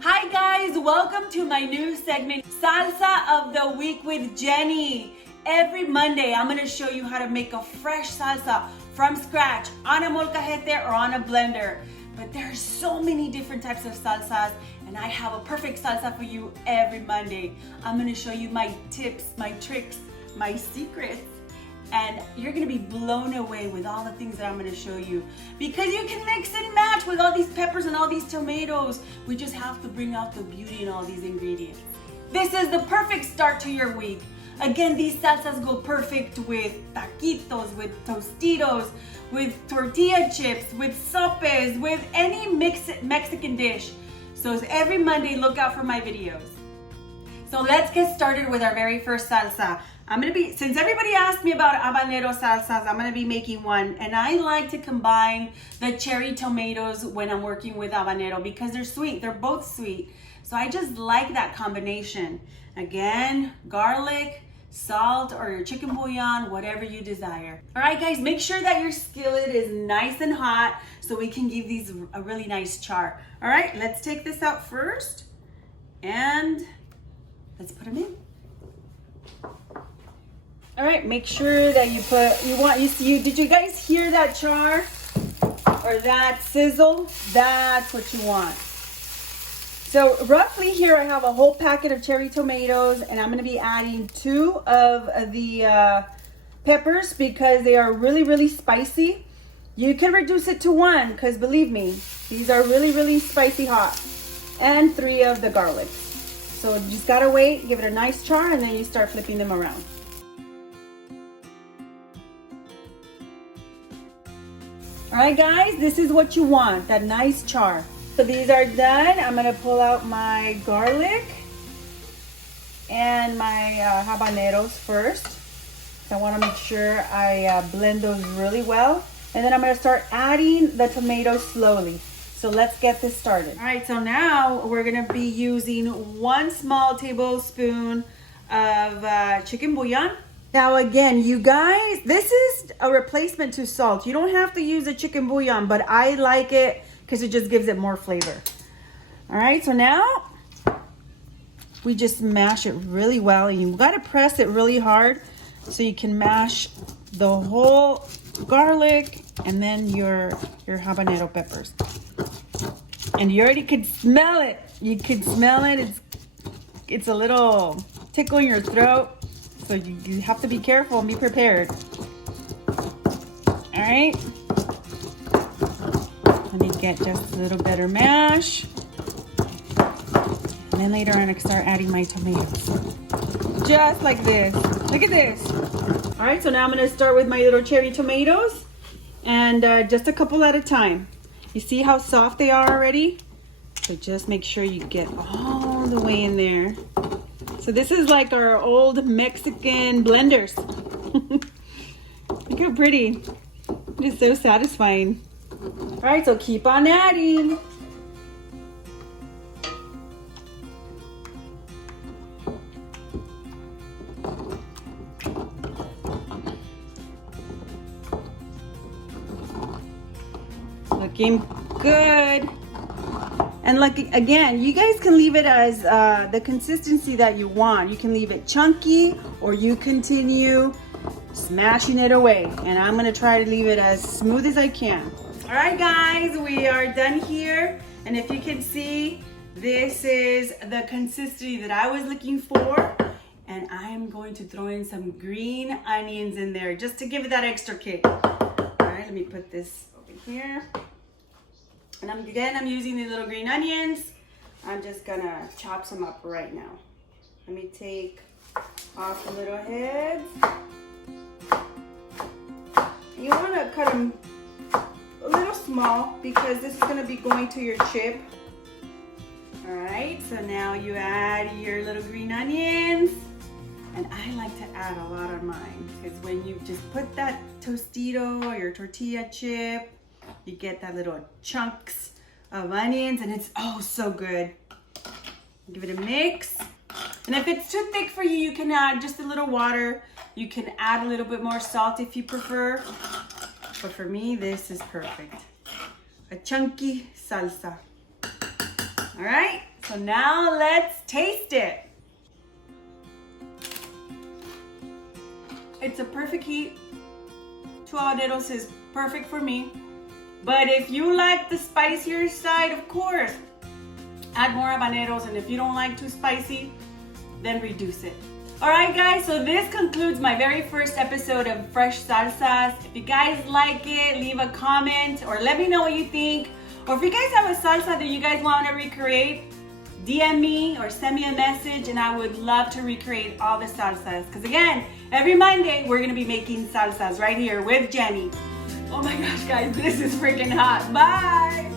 Hi guys, welcome to my new segment, Salsa of the Week with Jenny. Every Monday, I'm gonna show you how to make a fresh salsa from scratch on a molcajete or on a blender. But there are so many different types of salsas, and I have a perfect salsa for you every Monday. I'm gonna show you my tips, my tricks, my secrets, and you're gonna be blown away with all the things that I'm gonna show you, because you can mix and match with all these peppers and all these tomatoes. We just have to bring out the beauty in all these ingredients. This is the perfect start to your week. Again, these salsas go perfect with taquitos, with tostitos, with tortilla chips, with sopes, with any Mexican dish. So every Monday, look out for my videos. So let's get started with our very first salsa. Since everybody asked me about habanero salsas, I'm gonna be making one. And I like to combine the cherry tomatoes when I'm working with habanero because they're sweet, they're both sweet. So I just like that combination. Again, garlic, salt, or your chicken bouillon, whatever you desire. All right guys, make sure that your skillet is nice and hot so we can give these a really nice char. All right, let's take this out first and let's put them in. All right, make sure that did you guys hear that char or that sizzle? That's what you want. So roughly here I have a whole packet of cherry tomatoes, and I'm gonna be adding 2 of the peppers because they are really, really spicy. You can reduce it to 1 because believe me, these are really, really spicy hot. And 3 of the garlic. So you just gotta wait, give it a nice char, and then you start flipping them around. All right guys, this is what you want, that nice char. So these are done. I'm gonna pull out my garlic and my habaneros first. So I wanna make sure I blend those really well. And then I'm gonna start adding the tomatoes slowly. So let's get this started. All right, so now we're gonna be using 1 small tablespoon of chicken bouillon. Now again, you guys, this is a replacement to salt. You don't have to use the chicken bouillon, but I like it because it just gives it more flavor. All right, so now we just mash it really well, and you gotta press it really hard so you can mash the whole garlic and then your habanero peppers. And you already could smell it. You could smell it. It's a little tickle in your throat. So you have to be careful and be prepared. All right. Let me get just a little better mash. And then later on I can start adding my tomatoes. Just like this. Look at this. All right, so now I'm gonna start with my little cherry tomatoes, and just a couple at a time. You see how soft they are already? So just make sure you get all the way in there. So this is like our old Mexican blenders. Look how pretty. It is so satisfying. All right, so keep on adding. Looking good. And like, again, you guys can leave it as the consistency that you want. You can leave it chunky, or you continue smashing it away. And I'm gonna try to leave it as smooth as I can. All right, guys, we are done here. And if you can see, this is the consistency that I was looking for. And I am going to throw in some green onions in there just to give it that extra kick. All right, let me put this over here. And I'm using these little green onions. I'm just gonna chop some up right now. Let me take off the little heads. You wanna cut them a little small because this is gonna be going to your chip. All right, so now you add your little green onions. And I like to add a lot on mine because when you just put that tostito or your tortilla chip, you get that little chunks of onions, and it's oh so good. Give it a mix. And if it's too thick for you, you can add just a little water. You can add a little bit more salt if you prefer. But for me, this is perfect. A chunky salsa. All right, So now let's taste it. It's a perfect heat. 2 habaneros is perfect for me. But if you like the spicier side, of course, add more habaneros. And if you don't like too spicy, then reduce it. All right, guys, so this concludes my very first episode of Fresh Salsas. If you guys like it, leave a comment or let me know what you think. Or if you guys have a salsa that you guys want to recreate, DM me or send me a message and I would love to recreate all the salsas. Because again, every Monday we're going to be making salsas right here with Jenny. Oh my gosh, guys, this is freaking hot. Bye!